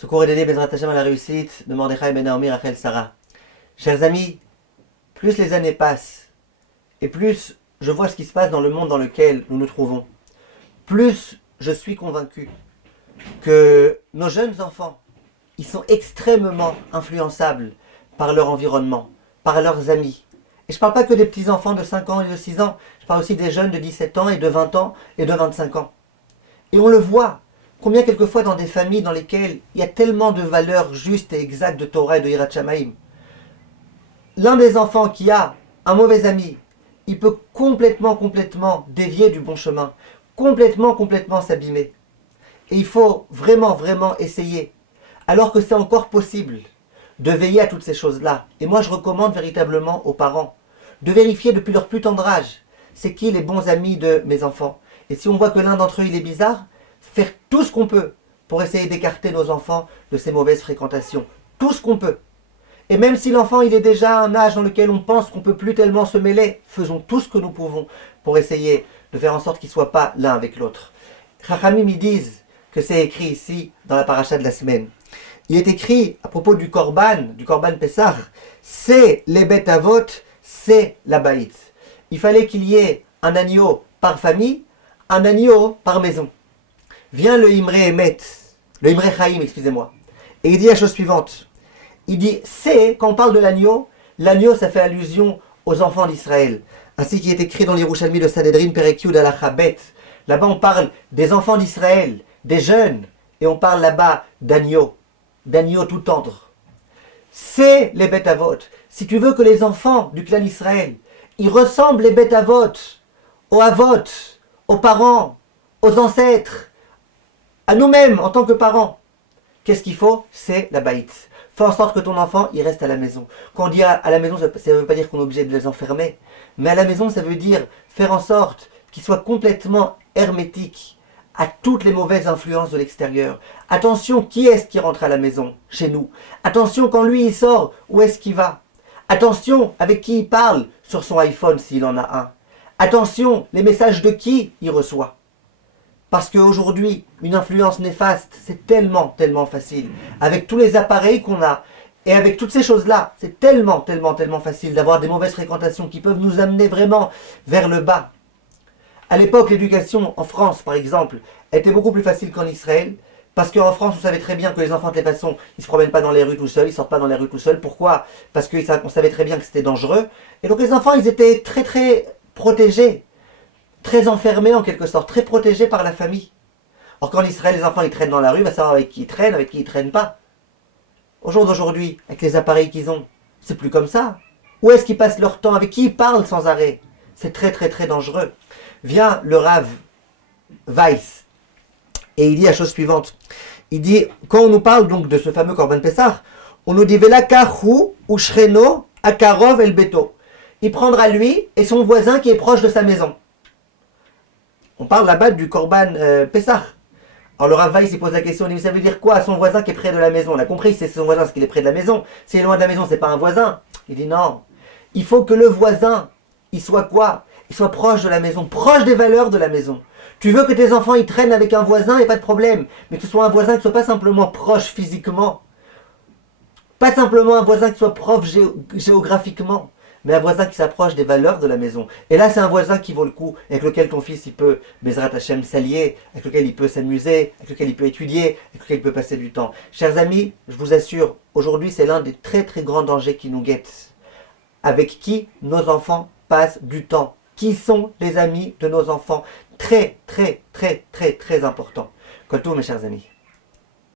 Secours et d'aider Bezrat Hashem à la réussite de Mordechai Ben Naomi Rachel Sarah. Chers amis, plus les années passent et plus je vois ce qui se passe dans le monde dans lequel nous nous trouvons, plus je suis convaincu que nos jeunes enfants, ils sont extrêmement influençables par leur environnement, par leurs amis. Et je ne parle pas que des petits-enfants de 5 ans et de 6 ans, je parle aussi des jeunes de 17 ans et de 20 ans et de 25 ans. Et on le voit, combien quelquefois dans des familles dans lesquelles il y a tellement de valeurs justes et exactes de Torah et de Yirat Shamayim, l'un des enfants qui a un mauvais ami, il peut complètement dévier du bon chemin, complètement s'abîmer. Et il faut vraiment essayer, alors que c'est encore possible, de veiller à toutes ces choses-là. Et moi je recommande véritablement aux parents de vérifier depuis leur plus tendre âge, c'est qui les bons amis de mes enfants. Et si on voit que l'un d'entre eux il est bizarre, faire tout ce qu'on peut pour essayer d'écarter nos enfants de ces mauvaises fréquentations. Tout ce qu'on peut. Et même si l'enfant il est déjà à un âge dans lequel on pense qu'on ne peut plus tellement se mêler, faisons tout ce que nous pouvons pour essayer de faire en sorte qu'ils ne soient pas l'un avec l'autre. Chachamim ils disent que c'est écrit ici dans la paracha de la semaine. Il est écrit à propos du Korban Pessah, c'est les bêtes avot, c'est la baït. Il fallait qu'il y ait un agneau par famille, un agneau par maison. Vient le Imre Chaim, excusez-moi, et il dit la chose suivante. Il dit, c'est, quand on parle de l'agneau ça fait allusion aux enfants d'Israël. Ainsi qu'il est écrit dans l'Yerushalmi de Sanhedrin, Perek Yud Halacha Bet. Là-bas on parle des enfants d'Israël, des jeunes, et on parle là-bas d'agneau tout tendre. C'est les bêtes avot. Si tu veux que les enfants du clan Israël, ils ressemblent les bêtes avot, aux parents, aux ancêtres, à nous-mêmes en tant que parents, qu'est-ce qu'il faut? C'est la baït. Fais en sorte que ton enfant, il reste à la maison. Quand on dit à la maison, ça ne veut pas dire qu'on est obligé de les enfermer. Mais à la maison, ça veut dire faire en sorte qu'ils soient complètement hermétiques à toutes les mauvaises influences de l'extérieur. Attention, qui est-ce qui rentre à la maison, chez nous? Attention, quand lui il sort, où est-ce qu'il va? Attention, avec qui il parle sur son iPhone s'il en a un. Attention, les messages de qui il reçoit. Parce qu'aujourd'hui, une influence néfaste, c'est tellement facile. Avec tous les appareils qu'on a, et avec toutes ces choses-là, c'est tellement facile d'avoir des mauvaises fréquentations qui peuvent nous amener vraiment vers le bas. À l'époque, l'éducation en France, par exemple, était beaucoup plus facile qu'en Israël, parce qu'en France, on savait très bien que les enfants, de toute façon, ils ne se promènent pas dans les rues tout seuls, ils ne sortent pas dans les rues tout seuls. Pourquoi? Parce qu'on savait très bien que c'était dangereux. Et donc les enfants, ils étaient très protégés, très enfermés en quelque sorte, très protégés par la famille. Or qu'en Israël, les enfants, ils traînent dans la rue, va savoir avec qui ils traînent pas. Au jour d'aujourd'hui, avec les appareils qu'ils ont, c'est plus comme ça. Où est-ce qu'ils passent leur temps? Avec qui ils parlent sans arrêt? C'est très dangereux. Vient le Rav Weiss et il dit la chose suivante. Il dit, quand on nous parle donc de ce fameux Korban Pessah, on nous dit Vela kachu ushreno akarov el beto. Il prendra lui et son voisin qui est proche de sa maison. On parle là-bas du Korban Pessah. Alors le Rav Weiss il pose la question, il dit, mais ça veut dire quoi son voisin qui est près de la maison? On a compris, c'est son voisin parce qu'il est près de la maison. S'il est loin de la maison, c'est pas un voisin. Il dit non. Il faut que le voisin, il soit quoi? Il soit proche de la maison, proche des valeurs de la maison. Tu veux que tes enfants ils traînent avec un voisin, il n'y a pas de problème. Mais que ce soit un voisin qui ne soit pas simplement proche physiquement. Pas simplement un voisin qui soit proche géographiquement. Mais un voisin qui s'approche des valeurs de la maison. Et là c'est un voisin qui vaut le coup, avec lequel ton fils il peut, Bezrat Hashem, s'allier, avec lequel il peut s'amuser, avec lequel il peut étudier, avec lequel il peut passer du temps. Chers amis, je vous assure, aujourd'hui c'est l'un des très grands dangers qui nous guettent. Avec qui nos enfants passent du temps. Qui sont les amis de nos enfants? Très important. Comme tout mes chers amis.